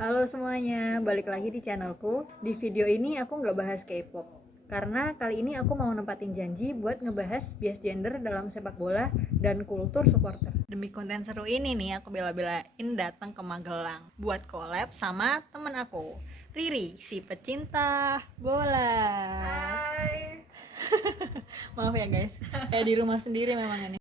Halo semuanya, balik lagi di channelku. Di video ini aku nggak bahas K-pop karena kali ini aku mau nempatin janji buat ngebahas bias gender dalam sepak bola dan kultur supporter. Demi konten seru ini nih, aku bela-belain datang ke Magelang buat collab sama temen aku, Riri, si pecinta bola. Hai. Maaf ya guys, kayak di rumah sendiri memang ini.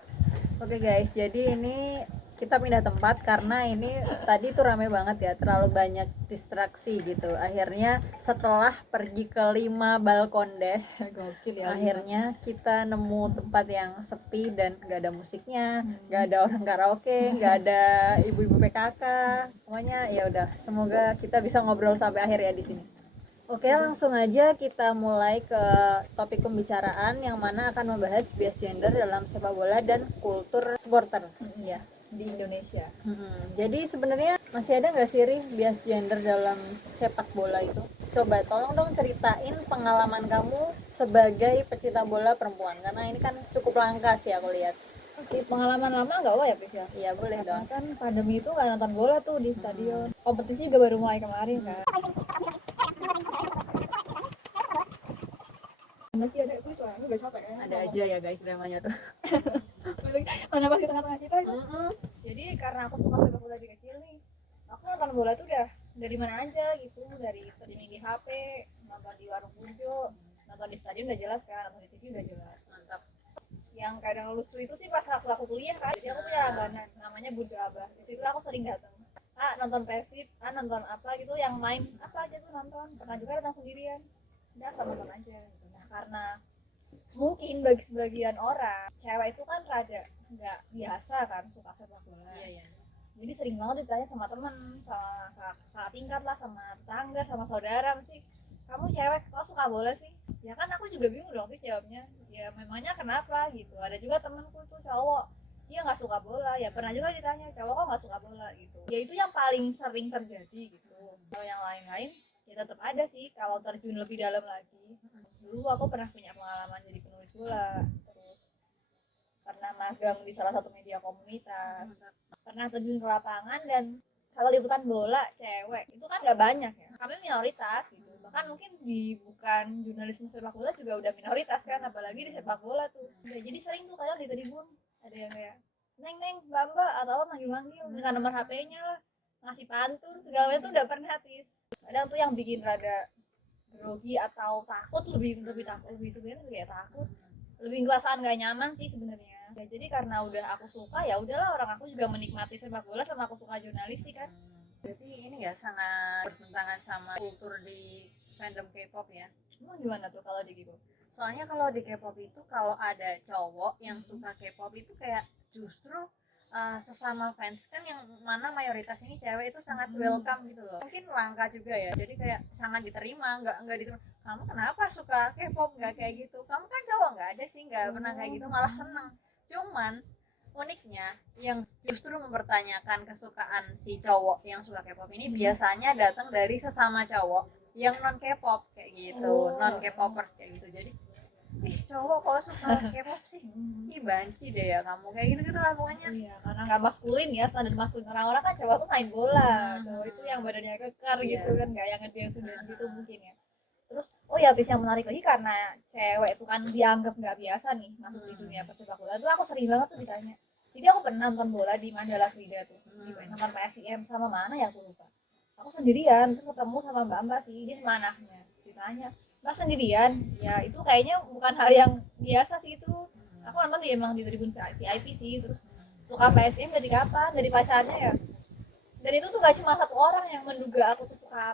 Oke guys, jadi ini kita pindah tempat karena ini tadi tuh rame banget ya, terlalu banyak distraksi gitu. Akhirnya setelah pergi ke 5 balkondes, gokil ya, akhirnya kita nemu tempat yang sepi dan gak ada musiknya, gak ada orang karaoke, gak ada ibu-ibu PKK. Pokoknya ya udah, semoga kita bisa ngobrol sampai akhir ya di sini. Oke, langsung aja kita mulai ke topik pembicaraan yang mana akan membahas bias gender dalam sepak bola dan kultur supporter ya Di Indonesia. Jadi sebenarnya masih ada nggak sih Ri, bias gender dalam sepak bola itu? Coba tolong dong ceritain pengalaman kamu sebagai pecinta bola perempuan, karena ini kan cukup langka sih aku lihat. Oke, pengalaman lama nggak apa ya, Pris ya? Iya boleh Karena dong. kan pandemi itu nggak nonton bola tuh di stadion. Kompetisi juga baru mulai kemarin kan. Masih ada itu soalnya udah capek kan. Ada aja ya guys dramanya tuh. Mana pas di tengah-tengah kita itu. Jadi karena aku suka sepak bola dari kecil nih, aku nonton bola tuh udah dari mana aja gitu, dari streaming di HP, nonton di warung burjo, nonton di stadion udah jelas kan, nonton di TV udah jelas. Mantap. Yang kadang lucu itu sih pas aku kuliah kan, jadi aku punya langganan namanya Burjo Abah. Di situ aku sering datang, nonton Persib, nonton apa gitu, yang main apa aja tuh nonton. Pernah juga datang sendirian, udah sama nonton aja gitu. Nah karena mungkin bagi sebagian orang cewek itu kan rada nggak biasa kan suka sepak bola. Iya. Jadi sering banget ditanya sama temen, sama kakak tingkat lah, sama tetangga, sama saudara, sih kamu cewek kok suka bola sih? Ya kan aku juga bingung dong sih jawabnya. Ya memangnya kenapa gitu. Ada juga temenku tuh cowok, dia nggak suka bola. Ya pernah juga ditanya, cowok kok nggak suka bola gitu. Ya itu yang paling sering terjadi gitu. Kalau yang lain-lain ya tetap ada sih kalau terjun lebih dalam lagi. Dulu aku pernah punya pengalaman jadi penulis bola, terus pernah magang di salah satu media komunitas, pernah terjun ke lapangan. Dan kalau liputan bola cewek itu kan nggak banyak ya, kami minoritas gitu. Bahkan mungkin di bukan jurnalisme sepak bola juga udah minoritas kan, apalagi di sepak bola tuh ya, jadi sering tuh kadang di tribun ada yang kayak neng neng mbak mbak atau apa manggil manggil dengan nomor HP-nya lah, ngasih pantun segala macam tuh udah pernah tis. Kadang tuh yang bikin rada grogi atau takut, lebih lebih takut, lebih sebenarnya kayak takut, lebih ngerasaan gak nyaman sih sebenarnya. Ya, jadi karena udah aku suka ya udahlah, orang aku juga menikmati sepak bola sama aku suka jurnalistik kan. Berarti ini ya sangat bertentangan sama kultur di fandom K-pop ya. Emang gimana tuh kalau di gitu? Soalnya kalau di K-pop itu kalau ada cowok yang suka K-pop itu kayak justru sesama fans kan yang mana mayoritas ini cewek itu sangat welcome gitu loh. Mungkin langka juga ya. Jadi kayak sangat diterima, nggak diterima. Kamu kenapa suka K-pop, nggak kayak gitu. Kamu kan cowok, nggak ada sih, nggak pernah kayak gitu, malah seneng. Cuman uniknya yang justru mempertanyakan kesukaan si cowok yang suka K-pop ini biasanya datang dari sesama cowok yang non K-pop kayak gitu, non K-popers kayak gitu. Jadi cowok kok suka K-pop sih, banci deh ya kamu kayak gitu gitu lah pokoknya. Iya, karena nggak maskulin ya, standar maskulin orang-orang kan cowok tuh main bola, cowok itu yang badannya kekar gitu kan, nggak yang ngedance gitu mungkin ya. Terus oh ya, Tis, yang menarik lagi karena cewek itu kan dianggap nggak biasa nih masuk di dunia persepak bola tuh, aku sering banget tuh ditanya. Jadi aku pernah nonton bola di Mandala Krida tuh, nonton PSIM sama mana ya aku lupa. Aku sendirian, terus ketemu sama mbak-mbak sih, dia sama anaknya. Ditanya, mbak sendirian? Ya itu kayaknya bukan hal yang biasa sih itu. Aku nonton dia emang di tribun VIP sih. Terus suka PSM dari kapan? Dari pacarnya ya. Dan itu tuh gak cuma satu orang yang menduga aku tuh suka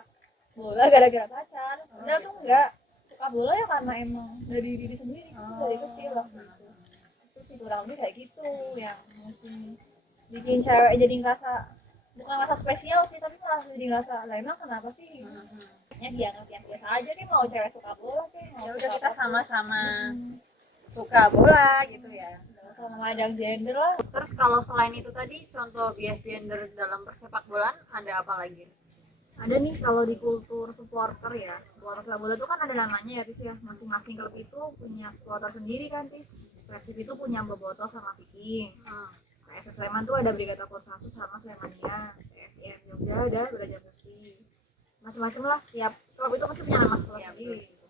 bola gara-gara pacar. Padahal tuh enggak, suka bola ya karena emang dari diri sendiri gitu, dari kecil lah gitu. Terus sih kurang lebih kayak gitu yang mungkin bikin cewek jadi ngerasa, bukan ngerasa spesial sih, tapi malah jadi ngerasa lah emang kenapa sih. Ya dia ngerti yang biasa aja deh, mau cewek suka bola kayak mau Ya udah suka kita apapun. sama-sama suka bola gitu ya. Sama mandang gender lah. Terus kalau selain itu tadi contoh bias gender dalam persepak bolaan ada apa lagi? Ada nih kalau di kultur supporter ya, supporter sepak bola itu kan ada namanya ya Tis ya, masing-masing klub itu punya supporter sendiri kan Tis. Persib itu punya Boboto sama Viking, PSS Sleman tuh ada Brigata Kopassus sama Slemania, PSM Jogja ada Belajar Musli, macam-macam lah. Setiap klub itu pasti punya nama sekolah sendiri gitu.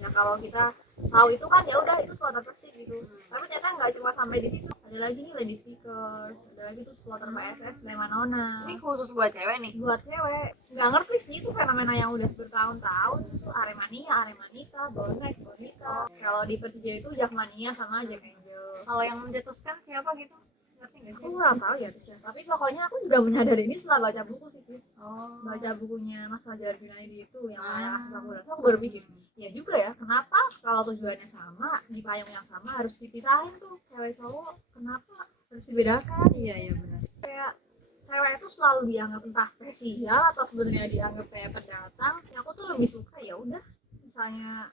Ya kalau kita tahu itu kan ya udah itu supporter Persib gitu. Tapi ternyata nggak cuma sampai di situ, ada lagi nih Lady Speakers, ada lagi tuh supporter PSS Sleman Nona. Ini khusus buat cewek nih. Buat cewek nggak ngerti sih itu fenomena yang udah bertahun-tahun itu Aremania, Aremanita, Bonek, Bonita. Kalau di Persija itu Jakmania sama Jack Angel. Kalau yang mencetuskan siapa gitu? Ngerti nggak Aku sih? nggak tahu ya Tis ya. Tapi pokoknya aku juga menyadari ini setelah baca buku sih Tis. Oh. Baca bukunya Mas Fajar Junaidi itu yang layak sepak bola. So, aku baru pikir, ya juga ya, kenapa kalau tujuannya sama di payung yang sama harus dipisahin tuh cewek cowok? Kenapa harus dibedakan? Iya iya benar. Kayak cewek itu selalu dianggap entah spesial atau sebenarnya dianggap kayak pendatang. Ya aku tuh lebih suka ya udah, misalnya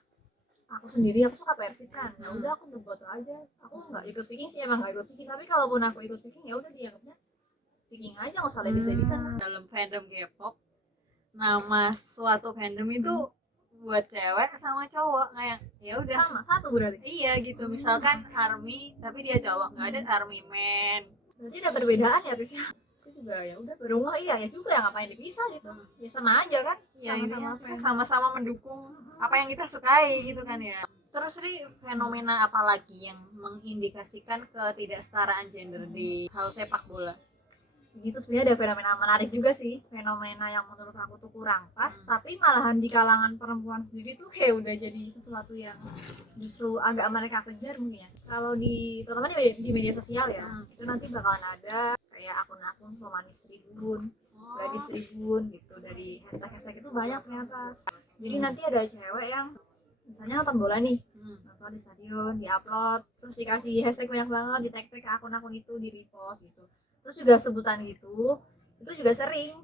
aku sendiri aku suka Persib kan, ya udah aku berfoto aja. Aku nggak ikut Viking sih, emang nggak ikut Viking, tapi kalaupun aku ikut Viking ya udah dianggapnya Viking aja, nggak usah ladies-ladies-an. Dalam fandom K-pop, nama suatu fandom itu buat cewek sama cowok kayak ya udah. Sama satu berarti. Iya gitu. Misalkan ARMY tapi dia cowok, nggak ada ARMY man. Berarti ada perbedaan ya Tis ya. Aku juga ya udah baru ngeh, iya ya juga ya, ngapain dipisah gitu. Ya sama aja kan. Ya Sama-sama intinya fans. sama-sama mendukung apa yang kita sukai gitu kan ya. Terus nih fenomena apa lagi yang mengindikasikan ketidaksetaraan gender di hal sepak bola? Gitu sebenarnya ada fenomena menarik juga sih, fenomena yang menurut aku tuh kurang pas, tapi malahan di kalangan perempuan sendiri tuh kayak udah jadi sesuatu yang justru agak mereka kejar mungkin ya. Kalau terutama di media sosial ya, itu nanti bakalan ada kayak akun-akun pemanis tribun, gadis tribun gitu, dari hashtag itu banyak ternyata. Jadi nanti ada cewek yang misalnya nonton bola nih, nonton di stadion, diupload, terus dikasih hashtag banyak banget, di tag ke akun-akun itu, di repost gitu. Terus juga sebutan gitu itu juga sering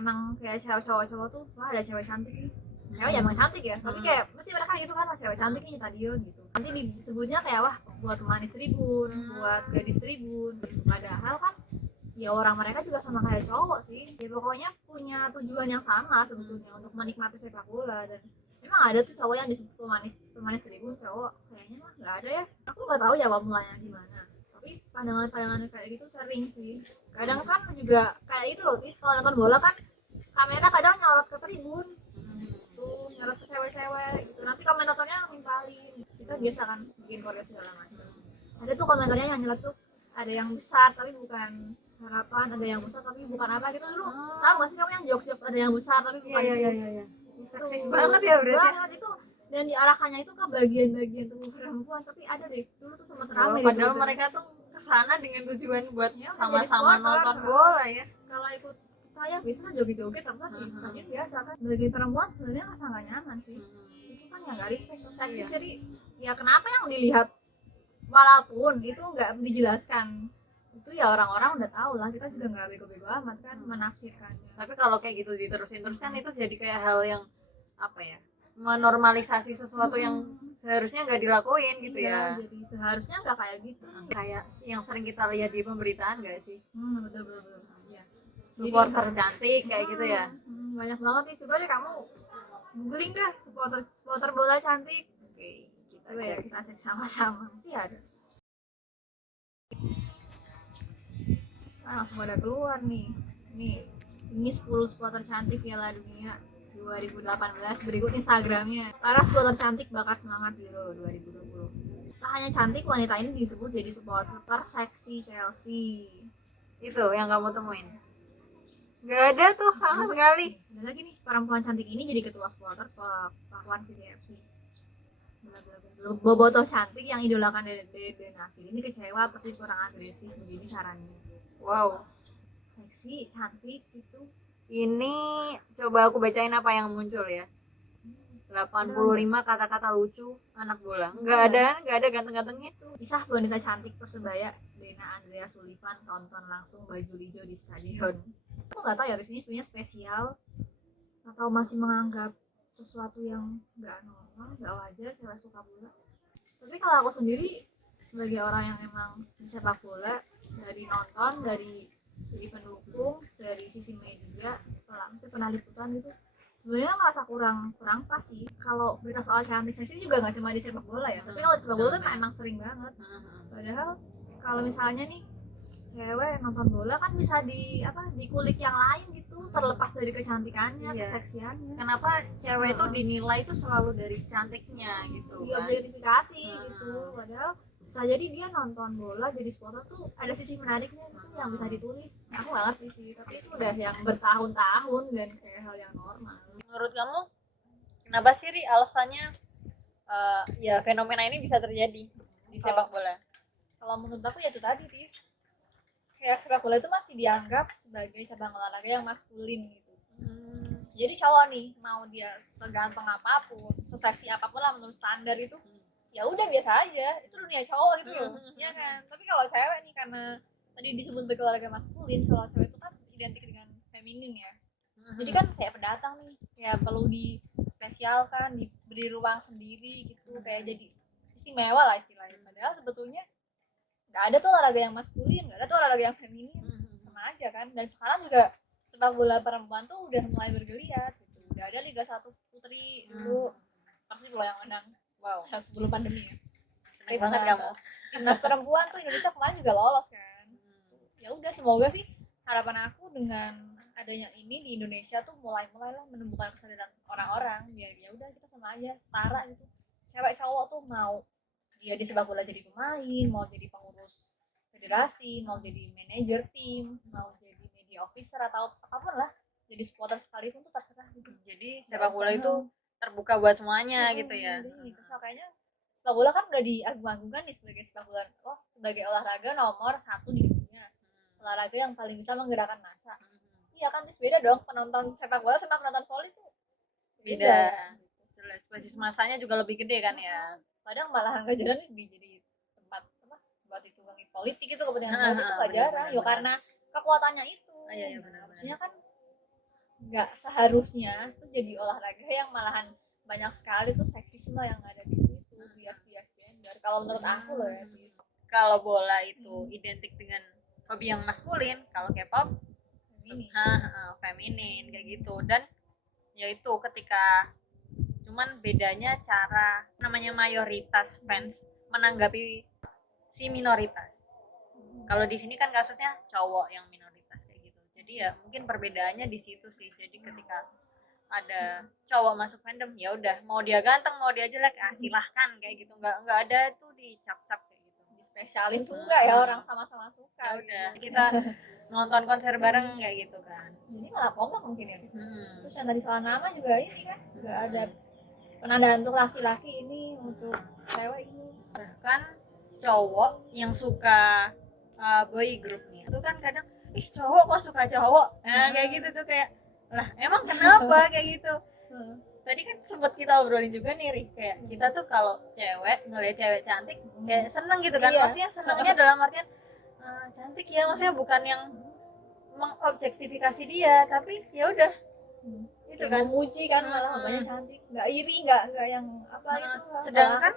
emang kayak cewek cowok tuh, wah ada cewek cantik nih, cewek ya emang cantik ya, tapi kayak mesti mereka gitu kan, cewek cantik nih di stadion gitu, nanti disebutnya kayak wah buat pemanis tribun, buat gadis tribun gitu. Padahal kan ya orang mereka juga sama kayak cowok sih ya, pokoknya punya tujuan yang sama sebetulnya untuk menikmati sepak bola. Dan emang ada tuh cowok yang disebut pemanis tribun cowok, kayaknya mah nggak ada ya, aku nggak tahu ya awal mulanya gimana. Tapi pandangan kayak gitu sering sih. Kadang kan juga kayak itu loh Tis, kalau nonton bola kan kamera kadang nyorot ke tribun tuh, nyorot ke cewek-cewek gitu, nanti komentatornya nimpalin, kita biasa kan bikin koreografi segala macam. Ada tuh komentarnya yang nyorot tuh, ada yang besar tapi bukan harapan, ada yang besar tapi bukan apa gitu dulu. Tahu gak sih kamu yang jokes ada yang besar tapi bukan Iya itu? iya iya. Seksis Itu, banget ya berarti. banget itu, dan diarahkannya itu ke bagian-bagian tubuh perempuan, tapi ada deh dulu tuh sempat rame di Padahal Twitter. mereka tuh kesana dengan tujuan buat Ya, sama-sama menjadi nonton supporter. bola ya. Kalau ikut kayak bisa kan joget-joget apa sih, stadion biasa kan. Sebagai perempuan sebenarnya rasa nggak nyaman sih. Itu kan yang nggak respect tuh, seksis. Jadi ya kenapa yang dilihat, walaupun itu nggak dijelaskan, itu ya orang-orang udah tahu lah, kita juga nggak bego-bego amat kan menafsirkannya. Tapi kalau kayak gitu diterusin terus kan itu jadi kayak hal yang apa ya, menormalisasi sesuatu yang seharusnya nggak dilakuin gitu Iya, ya. jadi seharusnya nggak kayak gitu. Kayak yang sering kita lihat di pemberitaan gak sih, Betul. Iya. supporter cantik kayak gitu ya. Banyak banget nih, coba deh kamu googling dah supporter bola cantik. Oke, kita Coba ya cek. kita cek sama-sama, pasti ada. Langsung ada keluar nih. Ini 10 supporter cantik Piala Dunia 2018, berikut Instagramnya. Para supporter cantik bakar semangat Euro 2020. Tak hanya cantik, wanita ini disebut jadi supporter seksi Chelsea. Itu yang kamu temuin? Gak ada tuh sama sekali. Ada lagi nih, perempuan cantik ini jadi ketua supporter Pakuan City FC. Bobotoh cantik yang idolakan Dede Nasir ini kecewa Persib kurang agresif, begini sarannya. Wow. Seksi, cantik itu. Ini coba aku bacain apa yang muncul ya. 85 kata-kata lucu anak bola. Nggak ada ganteng-gantengnya. Kisah wanita cantik Persebaya Dena Andrea Sulivan, tonton langsung baju hijau di stadion. Aku nggak tahu ya di sini sebenarnya spesial atau masih menganggap sesuatu yang nggak normal, nggak wajar cewek suka bola. Tapi kalau aku sendiri sebagai orang yang emang di sepak bola, dari nonton, dari jadi pendukung, dari sisi media, pernah liputan gitu, sebenarnya ngerasa kurang pas sih. Kalau berita soal cantik seksi juga nggak cuma di sepak bola ya, tapi kalau di sepak bola tuh emang sering banget. Padahal kalau misalnya nih cewek nonton bola kan bisa dikulik yang lain gitu, terlepas dari kecantikannya, Iya. keseksiannya. Kenapa cewek itu dinilai itu selalu dari cantiknya gitu kan? Diobjektifikasi gitu, padahal bisa jadi dia nonton bola jadi supporter tuh ada sisi menariknya gitu yang bisa ditulis. Aku nggak ngerti sih, tapi itu udah yang bertahun-tahun dan kayak hal yang normal. Menurut kamu kenapa sih Ri alasannya ya fenomena ini bisa terjadi di sepak bola? Kalau menurut aku ya itu tadi Tis, kayak sepak bola itu masih dianggap sebagai cabang olahraga yang maskulin gitu. Jadi cowok nih mau dia seganteng apapun, seseksi apapun lah menurut standar itu, ya udah biasa aja, itu dunia cowok gitu loh, ya kan. Tapi kalau cewek nih, karena tadi disebut sebagai olahraga maskulin, kalau cewek itu kan identik dengan feminin ya. Jadi kan kayak pendatang nih, kayak perlu dispesialkan, diberi ruang sendiri gitu, kayak jadi istimewa lah istilahnya. Padahal sebetulnya nggak ada tuh olahraga yang maskulin, nggak ada tuh olahraga yang feminin, sama aja kan. Dan sekarang juga sepak bola perempuan tuh udah mulai bergeliat gitu. Udah ada Liga 1 Putri dulu, Persib loh yang menang. Wow, Sebelum pandemi ya. seneng banget kamu. Timnas perempuan tuh Indonesia kemarin juga lolos kan. Ya udah, semoga sih, harapan aku dengan adanya ini di Indonesia tuh mulai lah menemukan kesadaran orang-orang, biar ya udah kita sama aja, setara gitu. Cewek cowok tuh mau dia di sepak bola jadi pemain, mau jadi pengurus federasi, mau jadi manajer tim, mau jadi media officer atau apapun lah, jadi supporter sekalipun tuh terserah gitu. Jadi sepak bola itu terbuka buat semuanya gitu ya. So, kayaknya sepak bola kan udah diagung-agungkan nih sebagai sepak bola, sebagai olahraga nomor 1 di dunia, olahraga yang paling bisa menggerakkan massa. Iya kan, beda dong penonton sepak bola sama penonton voli tuh beda. Jelas basis masanya juga lebih gede kan ya. Kadang malah nggak jarang nih jadi tempat buat ditunggangi politik itu, kepentingan politik itu nggak jarang ya, karena kekuatannya itu. Iya benar. Maksudnya kan nggak seharusnya tuh jadi olahraga yang malahan banyak sekali tuh seksisme yang ada di situ, bias gender. Kalau menurut aku loh ya, kalau bola itu identik dengan hobi yang maskulin, kalau K-pop feminin kayak gitu. Dan yaitu ketika cuman bedanya cara namanya mayoritas fans menanggapi si minoritas. Kalau di sini kan kasusnya cowok yang minoritas kayak gitu. Jadi ya mungkin perbedaannya di situ sih. Jadi ketika ada cowok masuk fandom, ya udah mau dia ganteng mau dia jelek silahkan kayak gitu. Nggak ada tuh dicap-cap kayak gitu. Dispesialin tuh enggak ya, orang sama-sama suka. Ya udah gitu. Kita nonton konser bareng kayak gitu kan. Jadi malah kompak mungkin ya. Terus yang tadi soal nama juga ini kan nggak ada penandaan untuk laki-laki ini, untuk cewek ini. Bahkan cowok yang suka boy group nih itu kan kadang cowok kok suka cowok, nah kayak gitu tuh kayak lah emang kenapa kayak gitu. Tadi kan sempat kita obrolin juga nih Ri, kayak kita tuh kalau cewek ngeliat cewek cantik kayak seneng gitu kan. Maksudnya senengnya dalam artian cantik ya, maksudnya bukan yang mengobjektifikasi dia, tapi ya udah gitu kan, memuji kan, malah mamanya cantik, nggak iri, nggak yang apa gitu. Sedangkan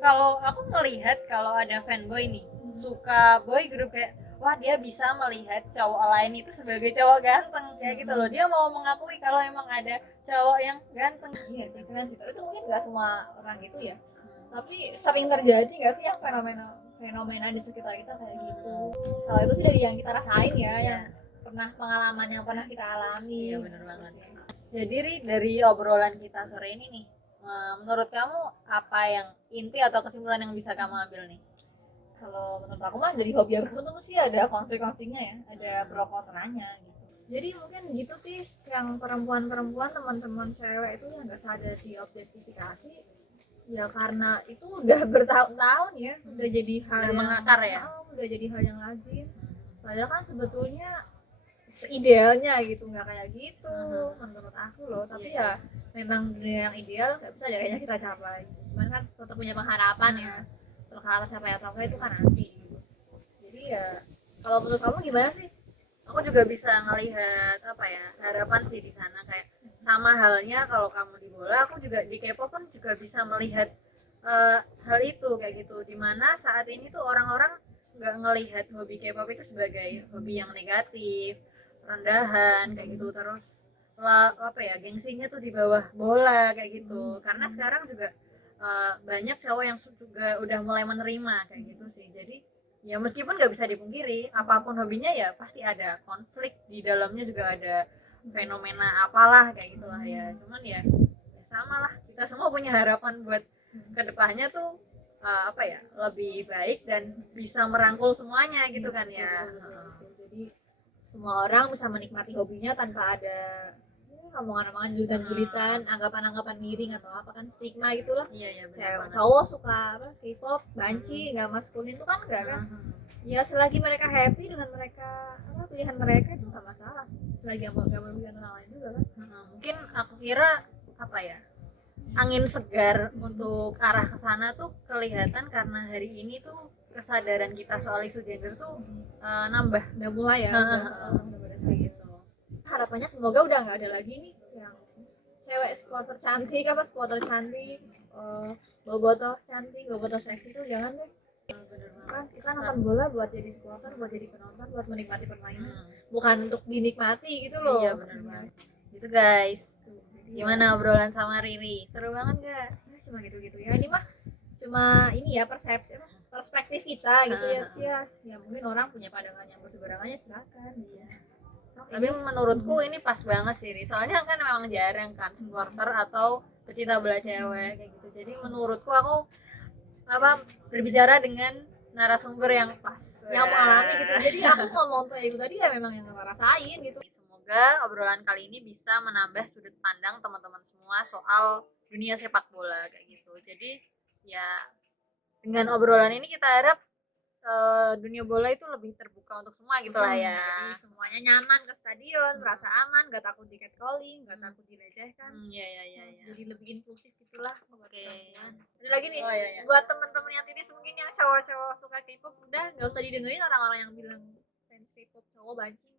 kalau aku melihat kalau ada fanboy nih suka boy group, kayak wah dia bisa melihat cowok lain itu sebagai cowok ganteng kayak gitu loh. Dia mau mengakui kalau emang ada cowok yang ganteng. Iya sih, keren sih. Itu mungkin nggak semua orang gitu ya, tapi sering terjadi nggak sih yang fenomena di sekitar kita kayak gitu. Kalau itu sih dari yang kita rasain ya, yang pernah pengalaman yang pernah kita alami. Iya benar banget. Jadi Ri, dari obrolan kita sore ini nih, menurut kamu apa yang inti atau kesimpulan yang bisa kamu ambil nih? Kalau menurut aku mah dari hobi apapun tuh sih ada konflik-konfliknya ya, ada pro kontranya gitu. Jadi mungkin gitu sih, yang perempuan-perempuan, teman-teman cewek itu yang nggak sadar diobjektifikasi ya, karena itu udah bertahun-tahun ya, udah jadi hal yang mengakar ya, udah jadi hal yang lazim. Padahal kan sebetulnya seidealnya gitu nggak kayak gitu menurut aku loh. Tapi ya memang dunia yang ideal nggak bisa ya kayaknya kita capai, cuman kan tetap punya pengharapan ya, kalau capai atau enggak itu kan nanti. Jadi ya kalau menurut kamu gimana sih? Aku juga bisa ngelihat apa ya, harapan sih di sana. Kayak sama halnya kalau kamu di bola, aku juga di K-pop kan juga bisa melihat hal itu kayak gitu. Dimana saat ini tuh orang-orang nggak ngelihat hobi K-pop itu sebagai hobi yang negatif, rendahan kayak gitu. Terus apa ya, gengsinya tuh di bawah bola kayak gitu. Karena sekarang juga banyak cowok yang juga udah mulai menerima kayak gitu sih. Jadi ya meskipun nggak bisa dipungkiri apapun hobinya ya pasti ada konflik di dalamnya, juga ada fenomena apalah kayak gitulah ya. Cuman ya sama lah, kita semua punya harapan buat kedepannya tuh apa ya, lebih baik dan bisa merangkul semuanya gitu kan ya. Jadi semua orang bisa menikmati hobinya tanpa ada omongan-omongan julitan-julitan, anggapan-anggapan miring atau apa kan, stigma gitulah. Iya ya benar Cewek banget. cowok suka apa K-pop, banci, nggak maskulin itu kan enggak kan? Ya selagi mereka happy dengan mereka apa pilihan mereka itu nggak masalah sih. Selagi nggak merugikan orang lain juga kan. Mungkin aku kira apa ya, angin segar untuk arah ke sana tuh kelihatan karena hari ini tuh kesadaran kita soal isu gender tuh nambah. Udah mulai ya, udah pada Kayak gitu. harapannya semoga udah nggak ada lagi nih yang cewek supporter cantik apa supporter cantik, bobotoh cantik, bobotoh seksi tuh jangan deh. Kan kita nonton bola buat jadi supporter, buat jadi penonton, buat menikmati permainan, bukan untuk dinikmati gitu loh. Iya benar banget. Gitu guys. Gimana obrolan sama Riri? Seru banget gak? Cuma gitu-gitu ya, ini mah cuma ini ya persepsi perspektif kita gitu ya sih ya. Ya mungkin orang punya pandangan yang berseberangannya silakan. Iya. Tapi menurutku ini pas banget sih, Ri. Soalnya kan memang jarang kan supporter atau pecinta bola cewek kayak gitu. Jadi menurutku aku apa berbicara dengan narasumber yang pas, yang mengalami gitu. Jadi aku ngomong kayak itu tadi ya memang yang ngerasain gitu. Semoga obrolan kali ini bisa menambah sudut pandang teman-teman semua soal dunia sepak bola kayak gitu. Jadi ya dengan obrolan ini kita harap dunia bola itu lebih terbuka untuk semua gitu lah ya. Jadi semuanya nyaman ke stadion, merasa aman, gak takut di catcalling, gak takut dilecehkan. Iya iya iya. Jadi lebih inklusif gitulah. Oke. Ada lagi nih iya. buat teman-teman yang titis mungkin yang cowok-cowok suka K-pop, udah nggak usah didengerin orang-orang yang bilang fans K-pop cowok banci.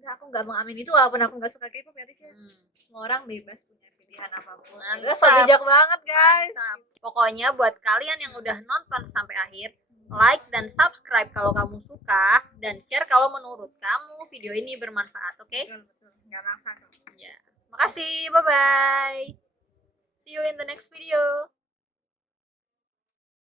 Enggak, aku nggak mengamin itu walaupun aku nggak suka K-pop ya Tis ya. Semua orang bebas punya pilihan apapun. Udah so bijak banget guys. Pokoknya buat kalian yang udah nonton sampai akhir, like dan subscribe kalau kamu suka, dan share kalau menurut kamu video ini bermanfaat, oke? Betul, nggak maksa kok. Ya. Makasih, bye bye. See you in the next video.